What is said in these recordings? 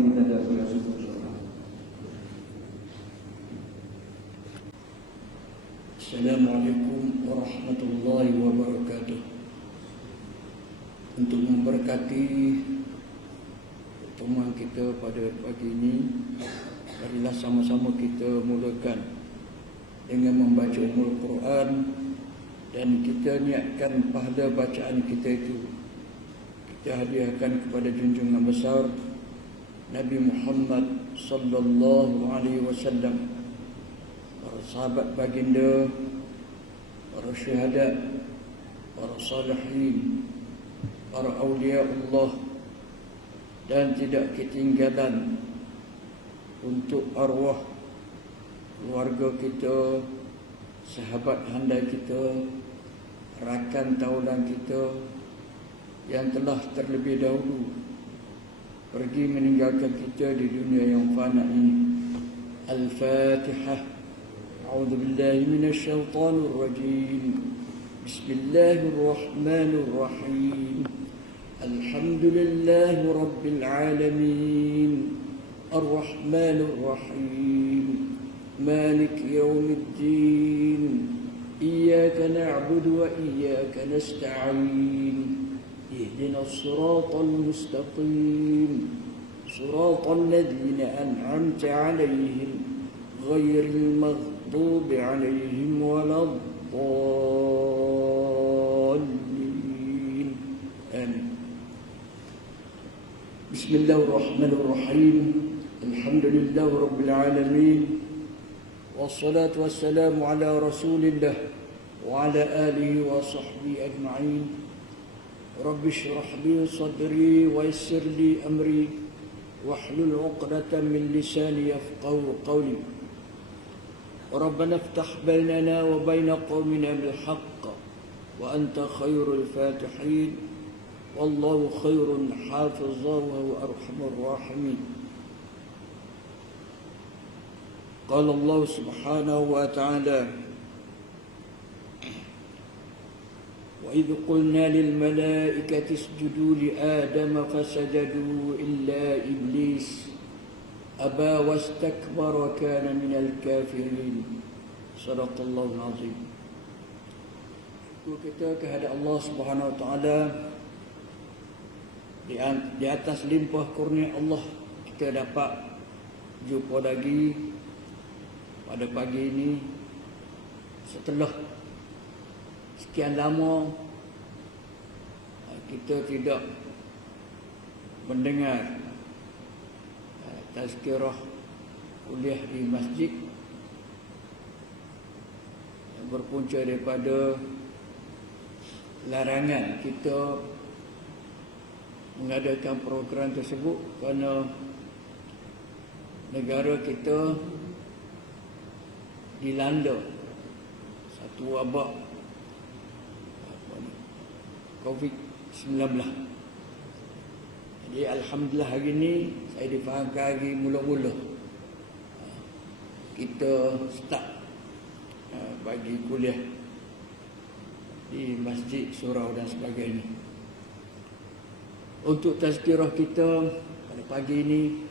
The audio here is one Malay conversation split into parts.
kita dah berasa bersama. Assalamualaikum warahmatullahi wabarakatuh. Untuk memberkati pertemuan kita pada pagi ini, marilah sama-sama kita mulakan dengan membaca Ummul Quran, dan kita niatkan pahala bacaan kita itu kita hadiahkan kepada junjungan besar Nabi Muhammad sallallahu alaihi wasallam, para sahabat baginda, para syuhada, para salihin, para awliya Allah, dan tidak ketinggalan untuk arwah keluarga kita, sahabat handai kita, rakan taulan kita yang telah terlebih dahulu pergi meninggalkan kita di dunia yang fana ini. Al-Fatihah. A'udzu billahi minasyaitonir rajim. Bismillahirrahmanirrahim. Alhamdulillahi rabbil alamin. Ar-Rahmanir Rahim. مالك يوم الدين إياك نعبد وإياك نستعين اهدنا الصراط المستقيم صراط الذين أنعمت عليهم غير المغضوب عليهم ولا الضالين آمين. بسم الله الرحمن الرحيم. الحمد لله رب العالمين، والصلاة والسلام على رسول الله وعلى آله وصحبه أجمعين. رب اشرح لي صدري ويسر لي أمري واحلل عقدة من لساني يفقهوا قولي. ربنا افتح بيننا وبين قومنا بالحق وأنت خير الفاتحين، والله خير حافظا وهو أرحم الراحمين. قال الله سبحانه وتعالى: وإذ قلنا للملائكة اسجدوا لآدم فسجدوا إلا إبليس أبى واستكبر وكان من الكافرين. صدق الله العظيم. Kita kehadap Allah Subhanahu wa taala, di atas limpah kurnia Allah kita dapat jumpa lagi pada pagi ini setelah sekian lama kita tidak mendengar tazkirah kuliah di masjid yang berpunca daripada larangan kita mengadakan program tersebut kerana negara kita dilanda satu wabak COVID-19. Jadi alhamdulillah hari ini saya difahamkan hari mula-mula kita start bagi kuliah di masjid, surau dan sebagainya. Untuk tazkirah kita pada pagi ini,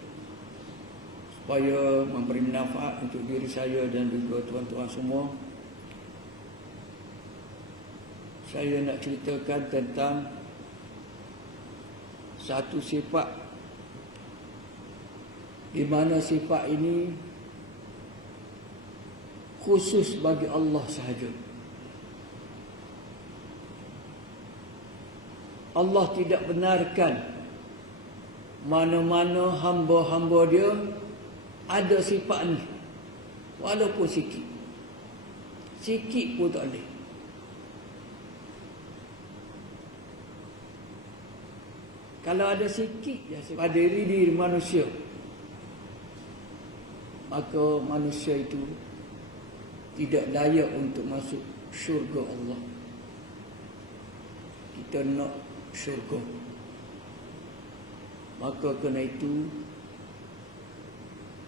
supaya memberi manfaat untuk diri saya dan juga tuan-tuan semua, saya nak ceritakan tentang satu sifat di mana sifat ini khusus bagi Allah sahaja. Allah tidak benarkan mana-mana hamba-hamba dia ada sifat ni, walaupun sikit. Sikit pun tak boleh. Kalau ada sikit pada diri manusia, maka manusia itu tidak layak untuk masuk syurga Allah. Kita nak syurga, maka kerana itu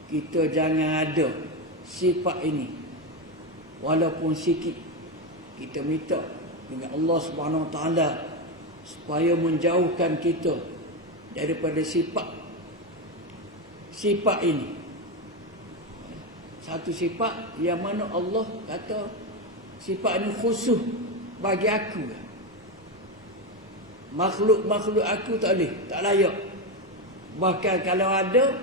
kita jangan ada sifat ini, walaupun sikit. Kita minta dengan Allah Subhanahu Wa Taala supaya menjauhkan kita daripada sifat sifat ini. Satu sifat yang mana Allah kata sifat ini khusus bagi aku. Makhluk-makhluk aku tak boleh, tak layak. Bahkan kalau ada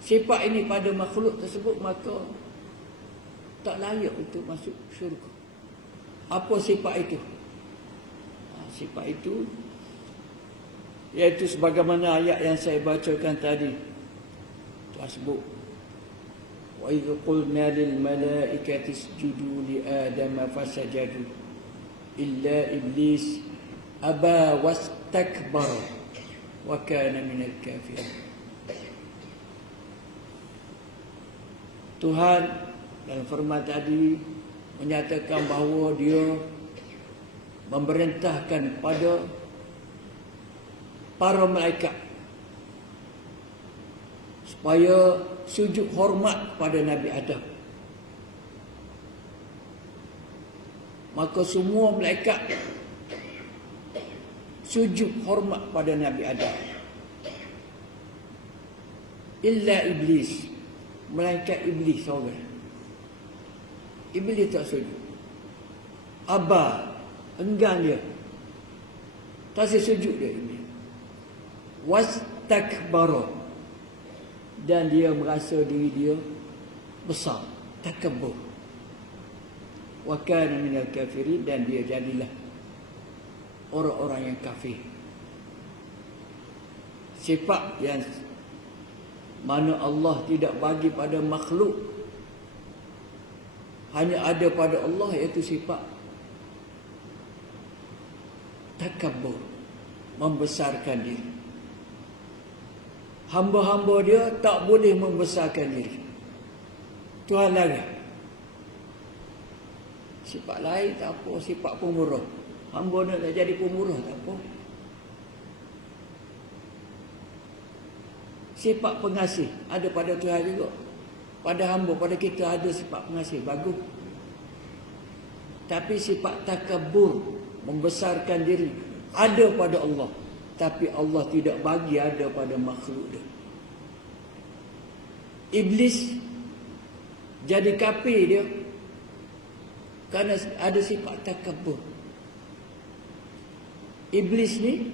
sifat ini pada makhluk tersebut, maka tak layak untuk masuk syurga. Apa sifat itu? Sifat itu iaitu sebagaimana ayat yang saya bacakan tadi. Tuhan sebut, wa idh qulna lil malaikati isjudu li adama fasajadu illa iblis aba wastakbara wa kana minal kafirin. Tuhan dalam firman tadi menyatakan bahawa dia memerintahkan pada para malaikat supaya sujud hormat pada Nabi Adam. Maka semua malaikat sujud hormat pada Nabi Adam. Illa iblis, malaikat iblis seorang. Iblis tak sujud. Aba, enggan dia. Tak sujud dia iblis. Wastakbara, dan dia merasa diri dia besar, takabur. Wa kana minal kafirin, dan dia jadilah orang-orang yang kafir. Sifat yang mana Allah tidak bagi pada makhluk, hanya ada pada Allah, iaitu sifat takabur, membesarkan diri. Hamba-hamba dia tak boleh membesarkan diri. Tuhan larang. Sifat lain tak apa, sifat pemurah. Hamba nak jadi pemurah tak apa. Sifat pengasih ada pada Tuhan juga. Pada hamba, pada kita ada sifat pengasih, bagus. Tapi sifat takabur, membesarkan diri, ada pada Allah. Tapi Allah tidak bagi ada pada makhluk dia. Iblis jadi kafir dia kerana ada sifat takabur. Iblis ni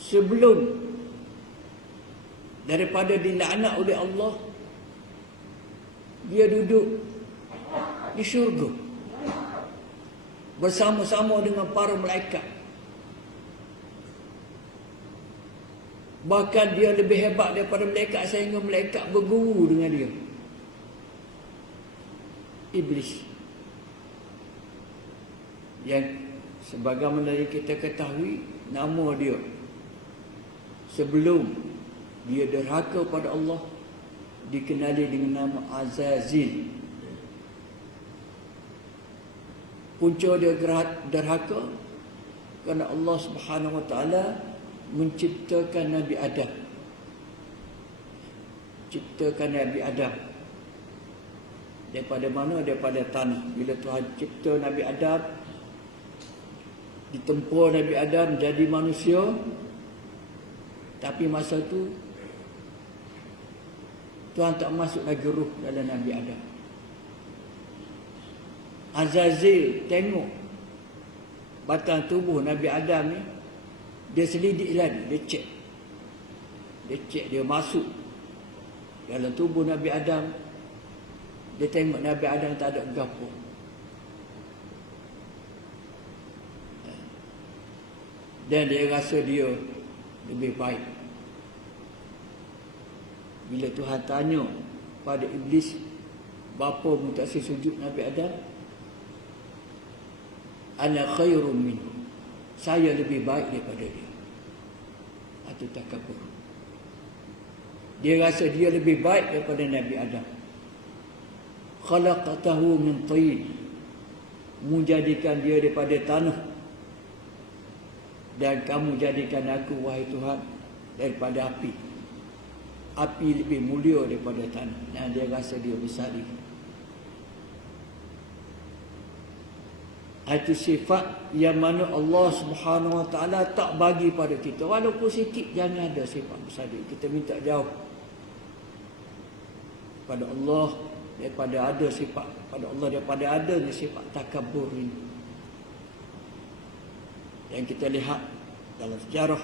sebelum daripada dilaknat oleh Allah, dia duduk di syurga bersama-sama dengan para malaikat. Bahkan dia lebih hebat daripada malaikat sehingga malaikat berguru dengan dia. Iblis yang sebagaimana yang kita ketahui, nama dia sebelum dia derhaka pada Allah dikenali dengan nama Azazil. Punca dia derhaka kerana Allah Subhanahu Wa Taala menciptakan Nabi Adam. Ciptakan Nabi Adam daripada mana? Daripada tanah. Bila Tuhan cipta Nabi Adam, ditempur Nabi Adam jadi manusia. Tapi masa tu Tuhan tak masuk lagi ruh dalam Nabi Adam. Azazil tengok batang tubuh Nabi Adam ni, dia selidik lagi, dia cek, dia masuk dalam tubuh Nabi Adam. Dia tengok Nabi Adam tak ada gapo. Dan dia rasa dia lebih baik. Bila Tuhan tanya pada Iblis, bapa mu tak sujud Nabi Adam? Ana khairum minhu, saya lebih baik daripada dia. Itu takabur. Dia rasa dia lebih baik daripada Nabi Adam. Khalaqatahu min tin, menjadikan dia daripada tanah, dan kamu jadikan aku, wahai Tuhan, daripada api. Api lebih mulia daripada tanah. Dan dia rasa dia besar diri. Itu sifat yang mana Allah Subhanahu Wa Taala tak bagi pada kita. Walaupun sikit, jangan ada sifat bersalin. Kita minta jauh pada Allah daripada ada sifat, pada Allah daripada adanya sifat takabur ini. Yang kita lihat dalam sejarah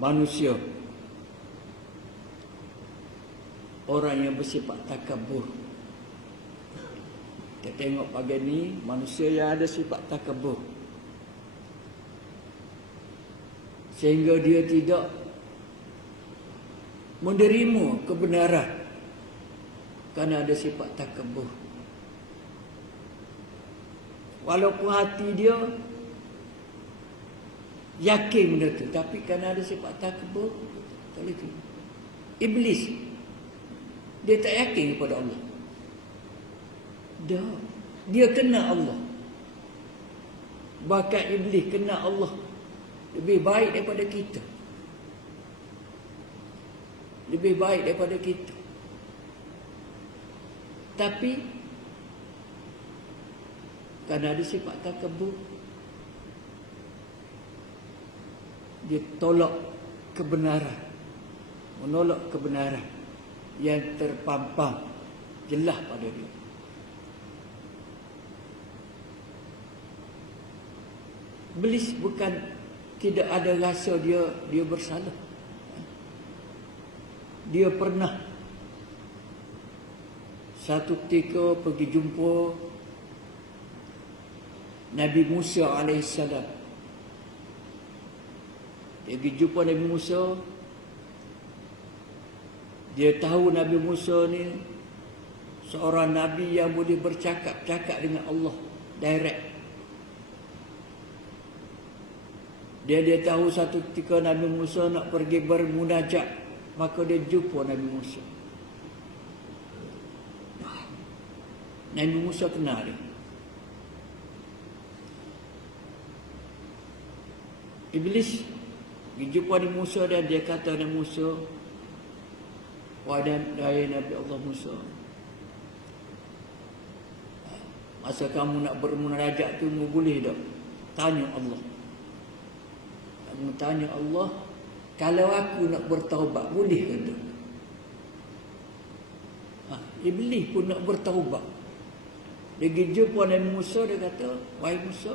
manusia, orang yang bersifat takabur. Kita tengok pagi ni manusia yang ada sifat takabur, sehingga dia tidak menerima kebenaran kerana ada sifat takabur. Walaupun hati dia yakin benda tu, tapi kerana ada sifat takabur, tak boleh terima. Iblis, dia tak yakin kepada Allah. Dia kena Allah. Bahkan iblis kena Allah lebih baik daripada kita. Lebih baik daripada kita. Tapi kerana ada sifat takabur, dia tolak kebenaran, menolak kebenaran yang terpampang jelas pada dia. Iblis bukan tidak ada rasa dia bersalah. Dia pernah satu ketika pergi jumpa Nabi Musa alaihissalam. Dia pergi jumpa Nabi Musa. Dia tahu Nabi Musa ni seorang Nabi yang boleh bercakap-cakap dengan Allah direct. Dia tahu satu ketika Nabi Musa nak pergi bermunajat, maka dia jumpa Nabi Musa. Nabi Musa kenal dia. Iblis pergi jumpa Nabi Musa dan dia kata Nabi Musa, wahai Nabi Allah Musa, masa kamu nak bermunajat tu boleh tak tanya Allah? Kamu tanya Allah, kalau aku nak bertaubat boleh ke tak? Iblis pun nak bertaubat. Dia pergi jumpa Nabi Musa, dia kata, wahai Musa,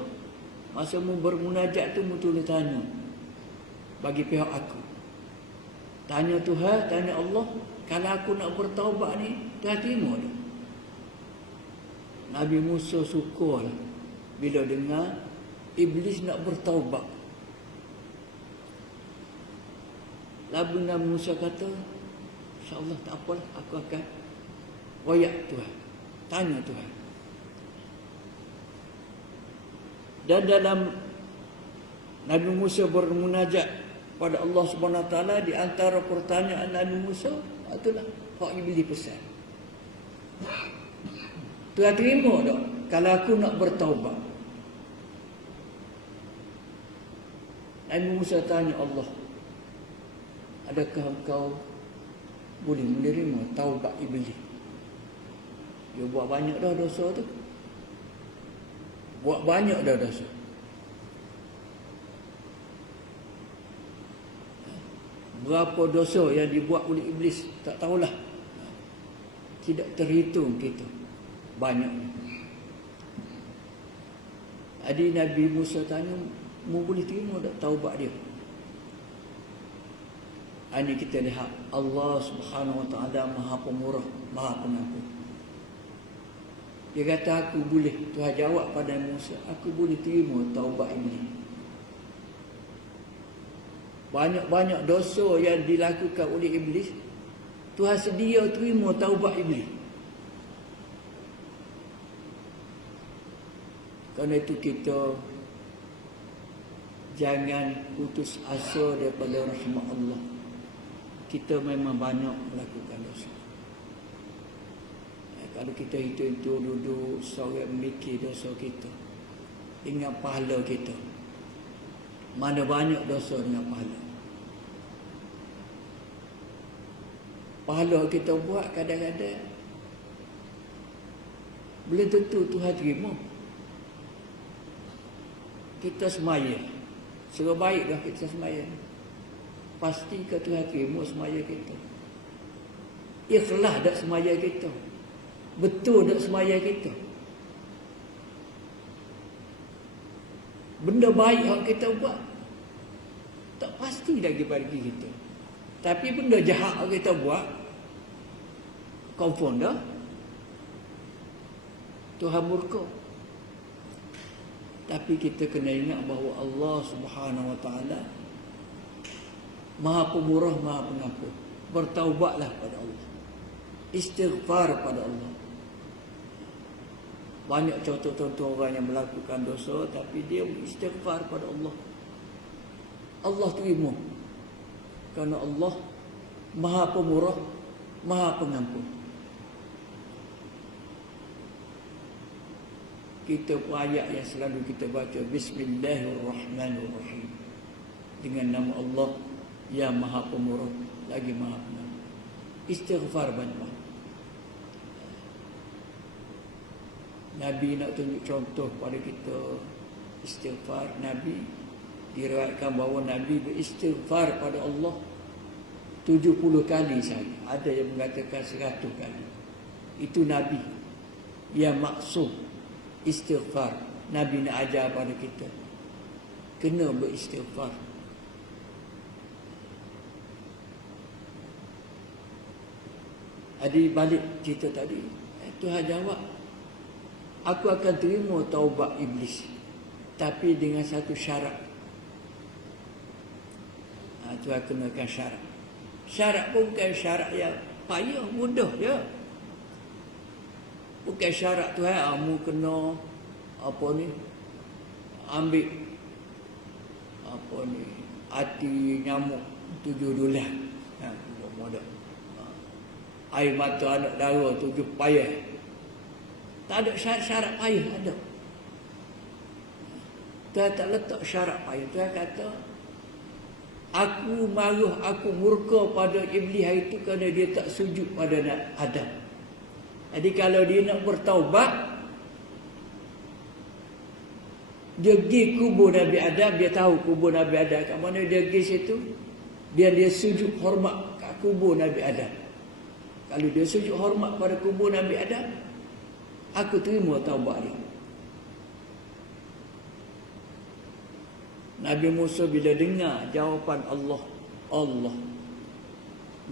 masa mu bermunajat tu mu tolong tanya bagi pihak aku. Tanya Tuhan, tanya Allah, kalau aku nak bertaubat ni, Tuhan terima tak? Nabi Musa syukurlah bila dengar Iblis nak bertaubat. Lalu Nabi Musa kata, InsyaAllah tak apalah, aku akan royak Tuhan, tanya Tuhan. Dan dalam Nabi Musa bermunajat pada Allah Subhanahu Wa Taala, di antara pertanyaan Nabi Musa, itulah hak Iblis pesan. Tuhan terima tak kalau aku nak bertaubat? Nabi Musa tanya Allah, adakah engkau boleh menerima taubat Iblis? Dia buat banyak dah dosa tu. Buat banyak dah dosa. Berapa dosa yang dibuat oleh Iblis, tak tahulah. Tidak terhitung kita. Banyak. Jadi Nabi Musa tanya, mu boleh terima tak taubat dia? Ini kita lihat Allah Subhanahu Wa Taala Maha Pemurah, Maha Pengampun. Dia kata aku boleh. Tuhan jawab pada Musa, aku boleh terima taubat ini. Banyak-banyak dosa yang dilakukan oleh Iblis, Tuhan sedia terima taubat Iblis. Kerana itu kita jangan putus asa daripada rahmat Allah. Kita memang banyak melakukan dosa. Kalau kita itu duduk seorang memikir dosa kita, ingat pahala kita, mana banyak dosa dengan pahala. Pahala kita buat kadang-kadang belum tentu Tuhan terima. kita semaya. Suruh baik dah kita semaya. Pasti ke Tuhan terima semaya kita. Ikhlas dak semaya kita. Betul dak semaya kita. Benda baik yang kita buat tak pasti lagi bagi kita. Tapi benda jahat yang kita buat confirm dah Tuhan murka. Tapi kita kena ingat bahawa Allah Subhanahu Wa Taala Maha Pemurah, Maha Pengampun. Bertaubatlah pada Allah. Istighfar pada Allah. Banyak contoh-contoh orang yang melakukan dosa tapi dia istighfar pada Allah. Allah terima. Kerana Allah Maha Pemurah, Maha Pengampun. Kita pun ayat yang selalu kita baca, Bismillahirrahmanirrahim. Dengan nama Allah yang Maha Pemurah lagi Maha Pengampun. Istighfar banyak. Nabi nak tunjuk contoh pada kita istighfar. Nabi diriwayatkan bahawa Nabi beristighfar pada Allah 70 kali sahaja. Ada yang mengatakan 100 kali. Itu Nabi yang maksum istighfar. Nabi nak ajar pada kita kena beristighfar. Adik balik cerita tadi, Tuhan jawab, aku akan terima taubat iblis, tapi dengan satu syarat. Tuhan kenakan syarat. Syarat pun bukan syarat yang payah, mudah je. Bukan syarat Tuhan, kamu kena apa ni, ambil apa ni, hati nyamuk 7 dolar. Mudah. Air mata anak dara 7 payah. Tak ada syarat payah, ada. Tuhan tak letak syarat payah. Tuhan kata, aku marah, aku murka pada iblis hari itu kerana dia tak sujud pada Adam. Jadi kalau dia nak bertaubat, dia pergi kubur Nabi Adam, dia tahu kubur Nabi Adam kat mana, dia pergi situ, dia sujud hormat kat kubur Nabi Adam. Kalau dia sujud hormat pada kubur Nabi Adam, aku terima taubat dia. Nabi Musa bila dengar jawapan Allah,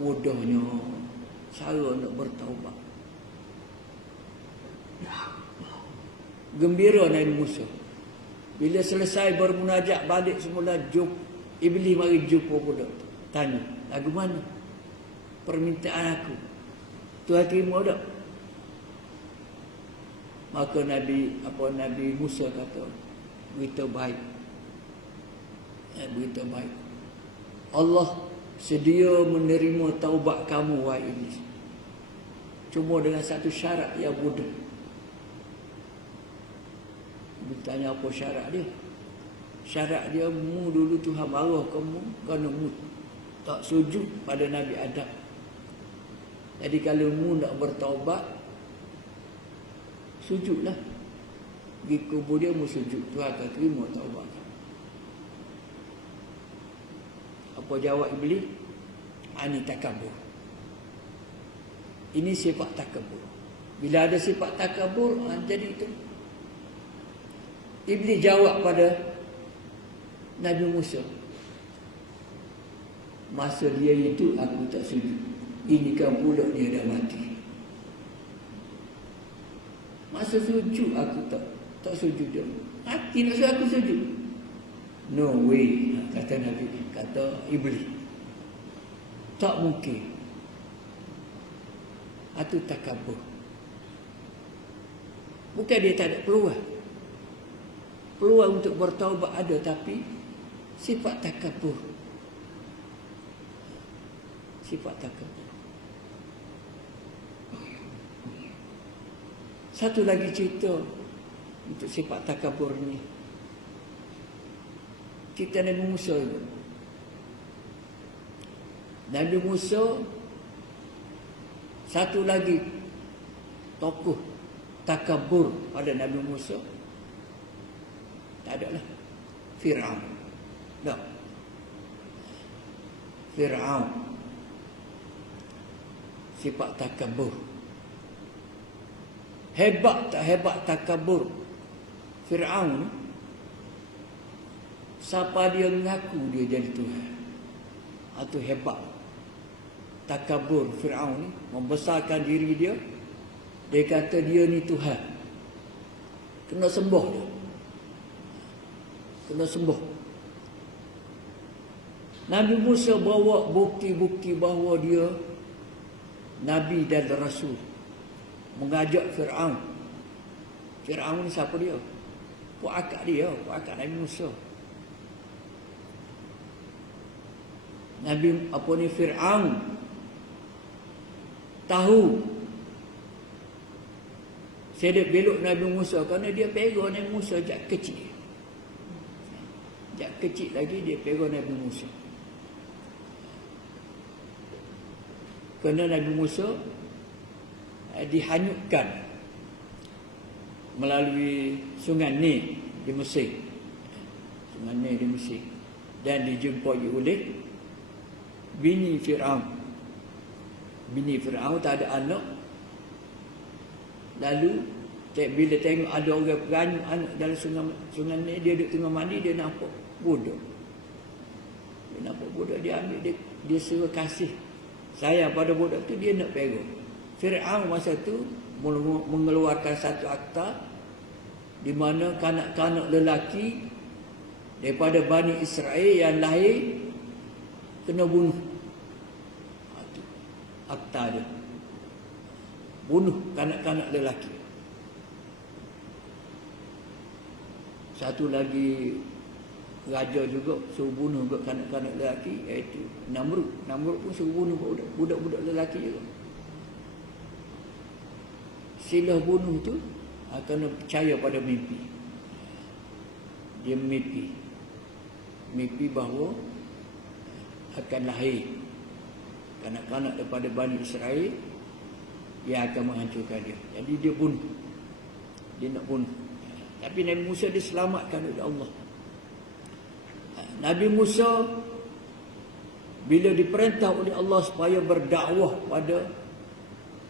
mudahnya cara nak bertaubat. Gembira Nabi Musa. Bila selesai bermunajat balik semula, iblis mari jumpa pula. Tanya, lagu mana permintaan aku? Tuhan terima tak? Maka Nabi Musa kata, berita baik. Berita baik. Allah sedia menerima taubat kamu, wahai iblis. Cuma dengan satu syarat yang mudah. Bertanya apa syarat dia? Syarat dia, mu dulu Tuhan marah kamu kerana mu tak sujud pada Nabi Adam. Jadi kalau mu nak bertaubat, sujudlah. Pergi kubur dia, mu sujud. Tuhan akan terima taubat. Apa jawab iblis? Ini takabur. Ini sifat takabur. Bila ada sifat takabur, jadi itu. Iblis jawab pada Nabi Musa, masa dia itu aku tak sujud. Ini kan pula dia dah mati. Masa sujud aku tak sujud dia. Mati nak suruh aku sujud. No way, kata Nabi, kata iblis. Tak mungkin. Itu takabur. Bukan dia tak ada peluang. Peluang untuk bertaubat ada, tapi sifat takabur. Sifat takabur. Satu lagi cerita untuk sifat takabur ni. Cerita Nabi Musa itu. Nabi Musa, satu lagi tokoh takabur pada Nabi Musa, tak ada lah. Fir'aun. Tak. Fir'aun sifat takabur. Hebat tak hebat takabur Fir'aun ni? Siapa dia mengaku dia jadi Tuhan, atau hebat takabur Fir'aun ni, membesarkan diri dia. Dia kata dia ni Tuhan. Kena sembah dia. Kena sembah. Nabi Musa bawa bukti-bukti bahawa dia Nabi dan Rasul. Mengajak Fir'aun. Fir'aun ni siapa dia? Puak akak dia, puak akak Nabi Musa. Nabi Fir'aun tahu sedek belok Nabi Musa kerana dia pegang Nabi Musa sejak kecil. Sejak kecil lagi dia pegang Nabi Musa. Kerana Nabi Musa dihanyutkan melalui Sungai Nil di Mesir. Sungai Nil di Mesir. Dan dijumpai oleh bini Fir'aun. Bini Fir'aun tak ada anak. Lalu bila tengok ada orang peranyuk anak dalam sungai ni, dia duduk tengah mandi, dia nampak budak. Dia nampak budak, dia ambil, dia suruh kasih sayang pada budak tu, dia nak pegang. Fir'aun masa tu mengeluarkan satu akta di mana kanak-kanak lelaki daripada Bani Israel yang lahir kena bunuh. Itu akta dia. Bunuh kanak-kanak lelaki. Satu lagi raja juga suruh bunuh kanak-kanak lelaki, iaitu Namrud. Namrud pun suruh bunuh budak-budak lelaki juga. Sila bunuh tu kena percaya pada mimpi. Dia mimpi bahawa akan lahir kanak-kanak daripada Bani Israel yang akan menghancurkan dia. Jadi dia bunuh. Dia nak bunuh. Tapi Nabi Musa diselamatkan oleh Allah. Nabi Musa bila diperintah oleh Allah supaya berdakwah pada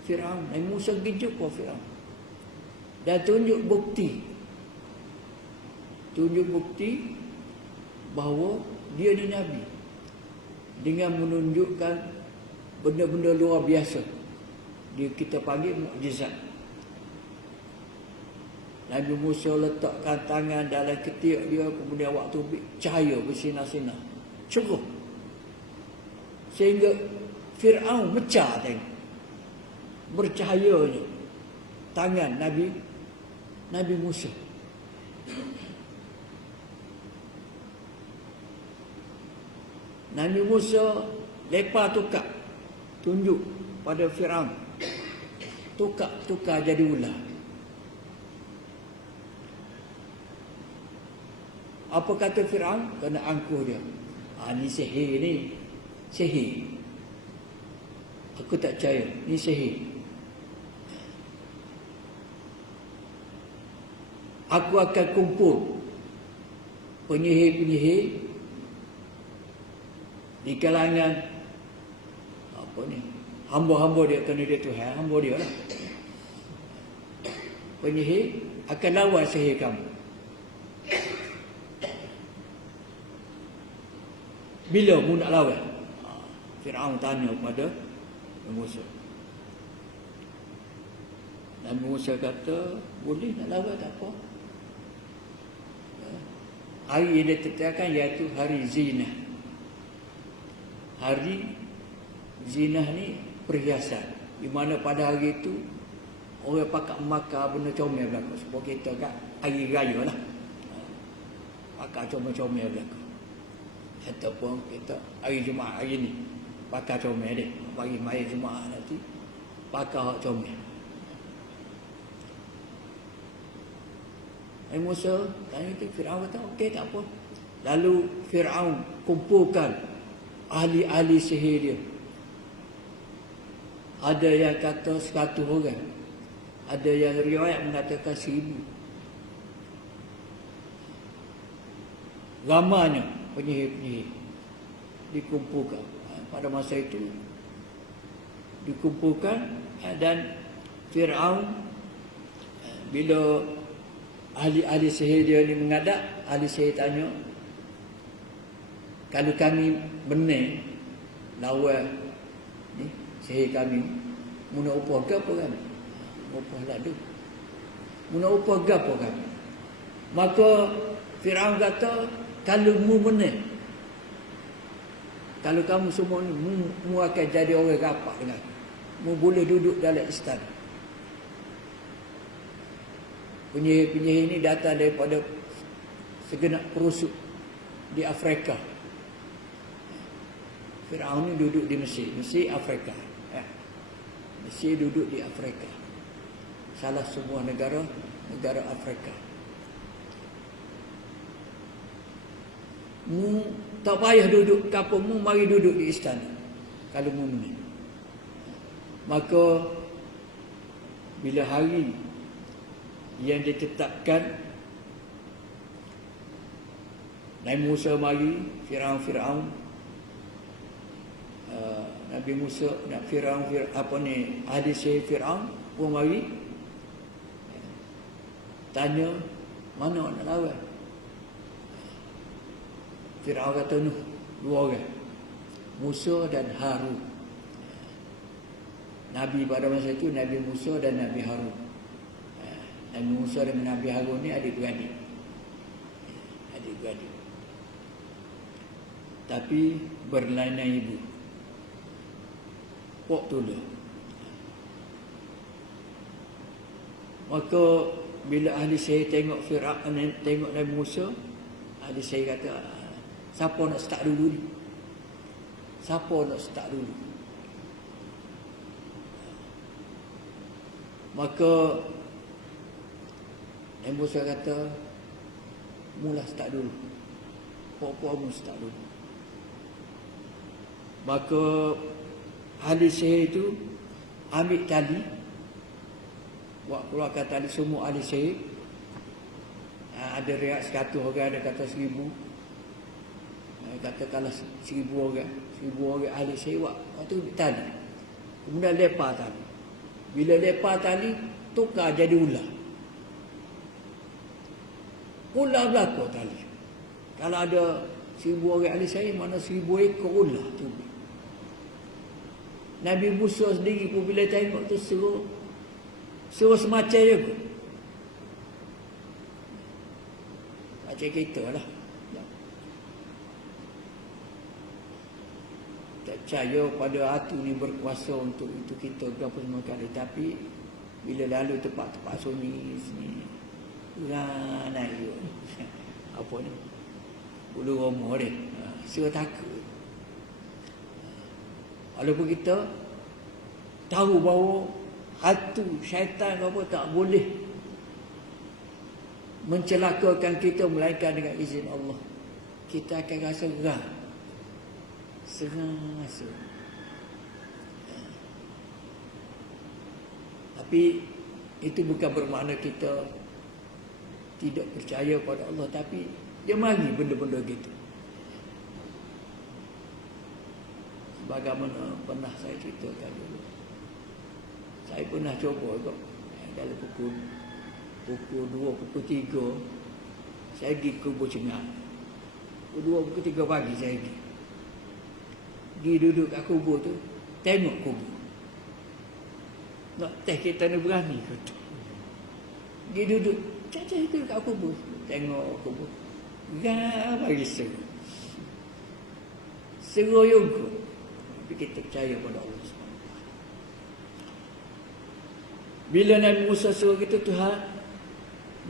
Fir'aun, Nabi Musa gijuk kepada Fir'aun dan tunjuk bukti bahawa dia ni Nabi dengan menunjukkan benda-benda luar biasa. Kita panggil mukjizat. Nabi Musa letakkan tangan dalam ketiak dia, kemudian waktu cahaya bersinar-sinar, cerah, sehingga Fir'aun mecah tengok bercahayanya tangan Nabi Musa. Nabi Musa lepas tukar tunjuk pada Fir'aun, tukar jadi ular. Apa kata Fir'aun? Kena angkuh dia. Ni sihir ni. Sihir. Aku tak percaya. Ni sihir. Aku akan kumpul penyihir-penyihir di kalangan hamba-hamba dia, kerana dia Tuhan, hamba dia lah. Penyihir akan lawan sihir kamu. Bila mu nak lawan? Fir'aun tanya kepada Nabi Musa. Nabi Musa kata, boleh nak lawan, tak apa. Hari yang ditetapkan iaitu hari zinah. Hari zinah ni perhiasan, di mana pada hari itu orang pakai makar benda comel belakang. Sebab kita kat hari raya lah, pakai comel-comel belakang. Ataupun kita hari Jumaat hari ni pakai comel dia, pagi mai Jumaat nanti pakai hak comel. Nabi Musa tanya tu, Fir'aun kata okey tak apa. Lalu Fir'aun kumpulkan ahli-ahli sihir dia. Ada yang kata 100 orang, ada yang riwayat mengatakan 1000. ramanya penyihir-penyihir dikumpulkan. Pada masa itu dikumpulkan, dan Firaun bila ahli-ahli sihir dia ni mengadap, ahli sihir tanya, kalau kami benar lawan ni sihir kami, muna upah ke apa kami? Upah lah tu. Muna upah ke apa kami? Maka Firaun kata, kalau mu benar, kalau kamu semua ni mu akan jadi orang rapat dengan aku. Mu boleh duduk dalam istana. Penyihir-penyihir ini datang daripada segenap perusuk di Afrika. Firaun ni duduk di Mesir. Mesir, Afrika. Mesir duduk di Afrika. Salah sebuah negara Afrika. Mu tak payah duduk kampung mu, mari duduk di istana. Kalau mu menang. Maka bila hari yang ditetapkan, Nabi Musa mari, Firaun Nabi Musa, Firaun ahli sihir Firaun pun mari tanya, mana nak lawan? Firaun kata, dua orang, Musa dan Harun. Nabi pada masa itu Nabi Musa dan Nabi Harun. Nabi Musa dan Nabi Harun ni adik-beradik. Adik-beradik. Tapi berlainan ibu. Pok tula. Maka bila ahli sihir tengok Firaun, tengok Nabi Musa, ahli sihir kata, siapa nak start dulu ni? Siapa nak start dulu? Maka Nabi Musa kata, mula start dulu. Pok-pok mu start dulu. Maka ahli sihir itu ambil tali, buat keluarkan tali, semua ahli sihir. Ada riak 100 orang, ada kata 1000. Katakanlah 1000 orang. 1000 orang ahli sihir buat. Lepas tu ambil tali. Kemudian lepar tali. Bila lepar tali, tukar jadi ular. Ular berlaku tali. Kalau ada 1000 orang ahli sihir, mana 1000 ekor ular tu. Nabi Musa sendiri pun bila tengok tu suruh semacam juga. Macam kita lah. Tak percaya pada hatu ni berkuasa untuk itu kita berapa semua kali. Tapi bila lalu tempat-tempat sunyi sini, naik apa ni, bulu roma dia, suruh takut. Walaupun kita tahu bahawa hatu, syaitan apa tak boleh mencelakakan kita melainkan dengan izin Allah, kita akan rasa serasa. Tapi itu bukan bermakna kita tidak percaya pada Allah, tapi dia mari benda-benda gitu. Bagaimana pernah saya ceritakan dulu, saya pernah cuba juga dalam pukul 2, pukul 3 saya pergi ke Kubur Cengat. Pukul 2, pukul 3 pagi saya pergi duduk kat kubur tu, tengok kubur. Nak teh kita ni berani ke tu. Pergi duduk caca itu kat kubur, tengok kubur. Bagi seru juga. Tapi kita percaya pada Allah SWT. Bila Nabi Musa suruh gitu, Tuhan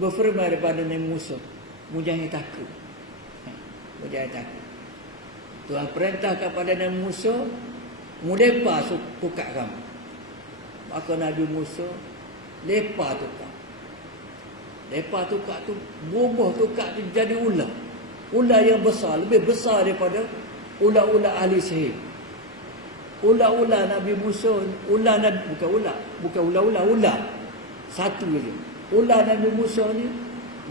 berfirman daripada Nabi Musa, mu jangan takut. Mu jangan takut. Tuhan perintah kepada Nabi Musa, mu lepas tukak kamu. Maka Nabi Musa lepas tukak. Lepas tukak tu, bubuh tukak tu jadi ular. Ular yang besar, lebih besar daripada ular-ular ahli sihir. Ular-ular Nabi Musa, ular satu je. Ular Nabi Musa ni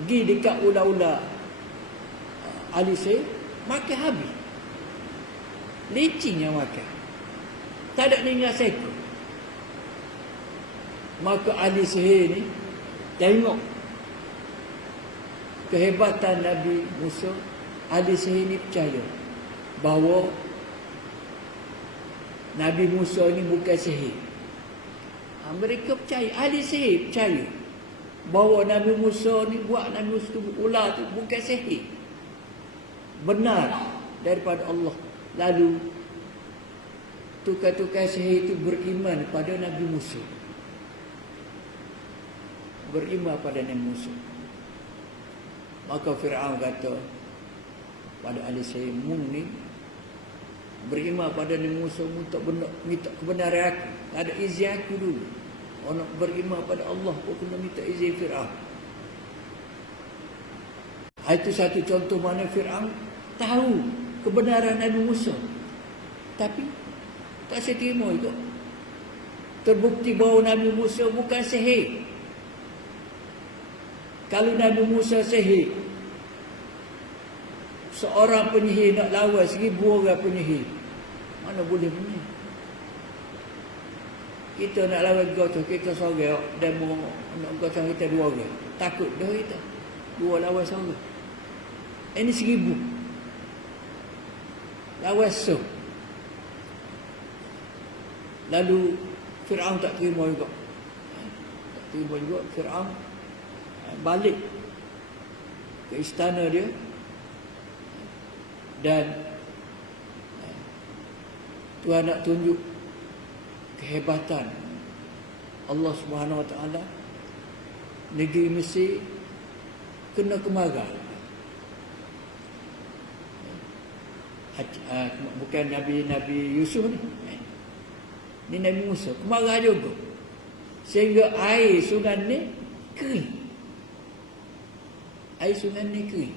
pergi dekat ular-ular ahli sihir makan habis. Licin yang makan. Tak ada tinggal seekor. Maka ahli sihir ni tengok kehebatan Nabi Musa. Ahli sihir ni percaya bahawa Nabi Musa ni bukan sihir. Mereka percaya, ahli sihir percaya bahawa Nabi Musa ni buat Nabi Musa tu ular tu bukan sihir, benar daripada Allah. Lalu tukar-tukar sihir itu beriman pada Nabi Musa. Beriman pada Nabi Musa. Maka Fir'aun kata pada ahli sihir, "Mung ni beriman pada Nabi Musa untuk minta kebenaran aku. Tak ada izin aku dulu. Orang nak beriman pada Allah pun kena minta izin Fir'aun." Itu satu contoh mana Fir'aun tahu kebenaran Nabi Musa, tapi tak seterima itu. Terbukti bahawa Nabi Musa bukan sihir. Kalau Nabi Musa sihir, seorang penyihir nak lawan 1000 orang penyihir, mana boleh punya. Kita nak lawan gotong, kita seorang dan mau nak gotong kita 2 orang. Takut dah kita. 2 lawan seorang. Ini 1000. Lawan so. Lalu Fir'aun tak terima juga. Tak terima juga. Fir'aun balik ke istana dia. Dan Tuhan nak tunjuk kehebatan Allah Subhanahu Wa Taala. Negeri Mesir kena kemaran. Bukan Nabi Yusuf ni. Ni Nabi Musa. Kemarah juga. Sehingga air sungai ni kering. Air sungai ni kering.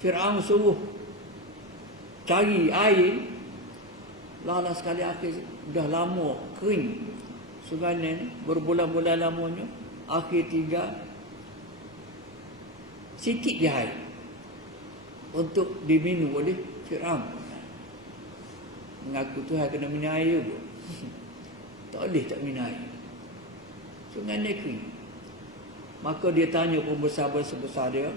Fir'aun suruh cari air. Lala sekali akhir dah lama kering sungai ni, berbulan-bulan lamanya. Akhir tinggal sikit je air untuk diminum oleh Fir'aun. Mengaku Tuhan kena minum air pun. Tak boleh tak minum air. Sungai ni kering. Maka dia tanya pembesar-besar dia,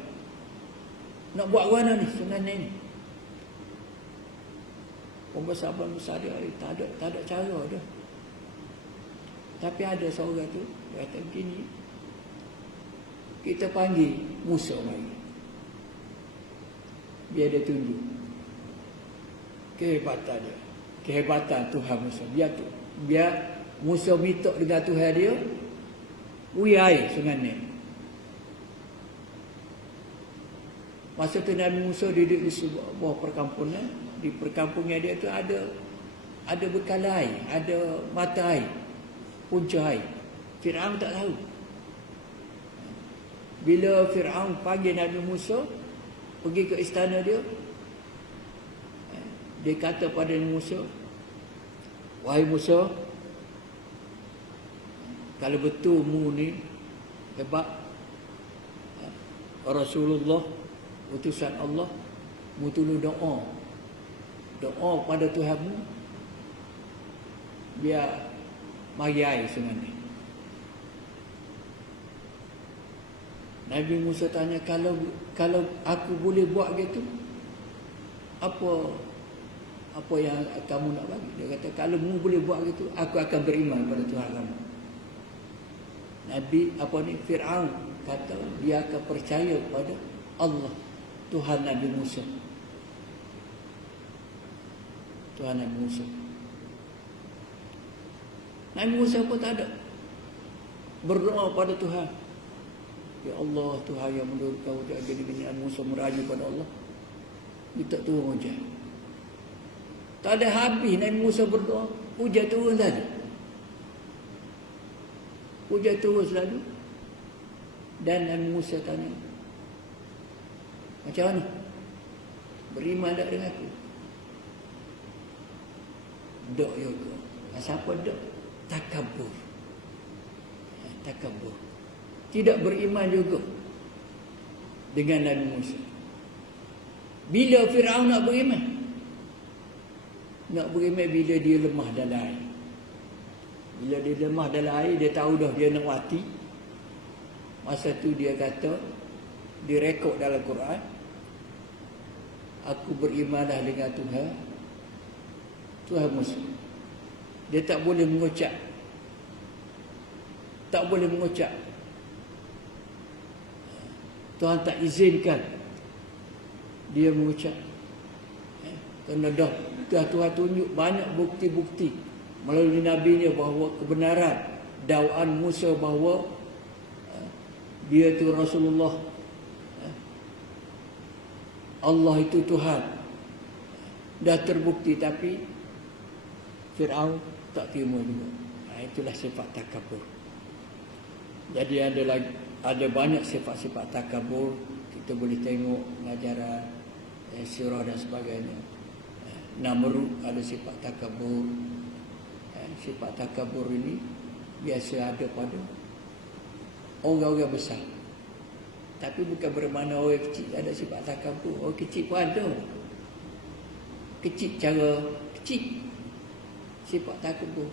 nak buat mana ni sungai ni? Pembesar-besar dia, tak ada cara dah. Tapi ada seorang tu, dia kata begini, kita panggil Musa mari. Biar dia tunjuk kehebatan dia. Kehebatan Tuhan Musa. Biar Musa minta dengan Tuhan dia, ui air sungai ni. Masa tu Nabi Musa duduk di sebuah perkampungan. Di perkampungan dia tu ada bekal air, ada mata air, punca air. Fir'aun tak tahu. Bila Fir'aun panggil Nabi Musa pergi ke istana dia, dia kata pada Nabi Musa, "Wahai Musa, kalau betul mu ni hebat, Rasulullah, utusan Allah, mu tolong doa pada Tuhanmu biar mari air sungai ni." Nabi Musa tanya, kalau aku boleh buat gitu, apa yang kamu nak bagi? Dia kata, kalau mu boleh buat gitu, aku akan beriman pada Tuhan kamu. Fir'aun kata dia akan percaya pada Allah, Tuhan Nabi Musa. Tuhan Nabi Musa. Nabi Musa pun tak ada. Berdoa pada Tuhan. Ya Allah, Tuhan yang menurunkan hujan gini-gini. Musa merayu pada Allah. Minta turun hujan. Tak ada habis Nabi Musa berdoa, hujan turun selalu. Hujan turun selalu. Dan Nabi Musa tanya, macam mana? Beriman tak dengan aku? Dok juga. Siapa dok? Takabur. Takabur. Tidak beriman juga. dengan Nabi Musa. Bila Firaun nak beriman? Nak beriman bila dia lemah dalam air. Bila dia lemah dalam air, dia tahu dah dia nak mati. Masa tu dia kata, direkod dalam Quran, aku berimanlah dengan Tuhan Musa. Dia tak boleh mengucap. Tak boleh mengucap. Tuhan tak izinkan dia mengucap. Kerana dah Tuhan tunjuk banyak bukti-bukti melalui Nabi-Nya bahawa kebenaran dakwaan Musa bahawa dia itu Rasulullah, Allah itu Tuhan, dah terbukti, tapi Firaun tak terima juga. Itulah sifat takabur. Jadi ada banyak sifat-sifat takabur. Kita boleh tengok pengajaran sirah dan sebagainya. Namrud ada sifat takabur. Sifat takabur ini biasa ada pada orang-orang besar. Tapi bukan bermakna orang kecil ada sifat takabur. Orang kecil pun ada. Kecil cara kecil. Sifat takabur.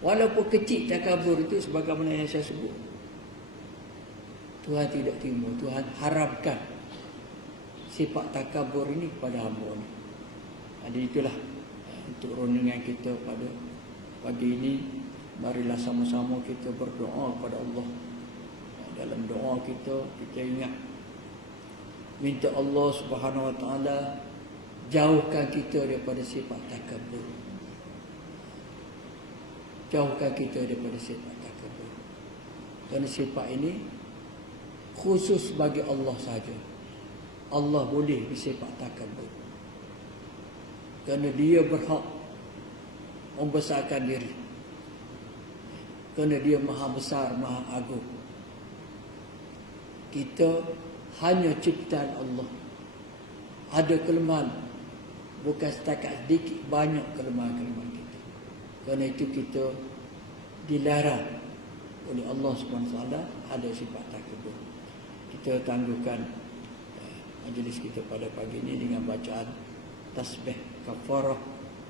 Walaupun kecil takabur itu sebagaimana yang saya sebut, Tuhan tidak terima. Tuhan haramkan sifat takabur ini kepada hamba ini. Jadi itulah untuk renungan kita pada pagi ini. Marilah sama-sama kita berdoa kepada Allah. Dalam doa kita ingat, minta Allah Subhanahu Wa Taala jauhkan kita daripada sifat takabur. Jauhkan kita daripada sifat takabur. Kerana sifat ini khusus bagi Allah saja. Allah boleh disifat takabur. Kerana dia berhak membesarkan diri. Kerana dia maha besar, maha agung. Kita hanya ciptaan Allah. Ada kelemahan. Bukan setakat sedikit, banyak kelemahan-kelemahan kita. Kerana itu kita dilarang oleh Allah SWT ada sifat takabur. Kita tangguhkan majlis kita pada pagi ini dengan bacaan tasbih kafarah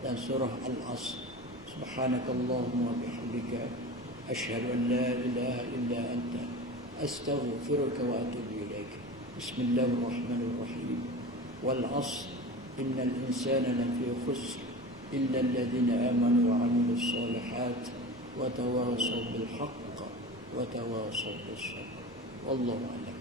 dan surah Al-Asr. Subhanakallahumma wa bihamdika asyhadu an la ilaha illa anta astaghfiruka wa atubu ilaik. Bismillahirrahmanirrahim. Wal 'asr innal insana lafi khusr illa alladhina amanu wa 'amilus solihat wa tawassaw bil haqq wa tawassaw bis sabr. Wallahu a'lam.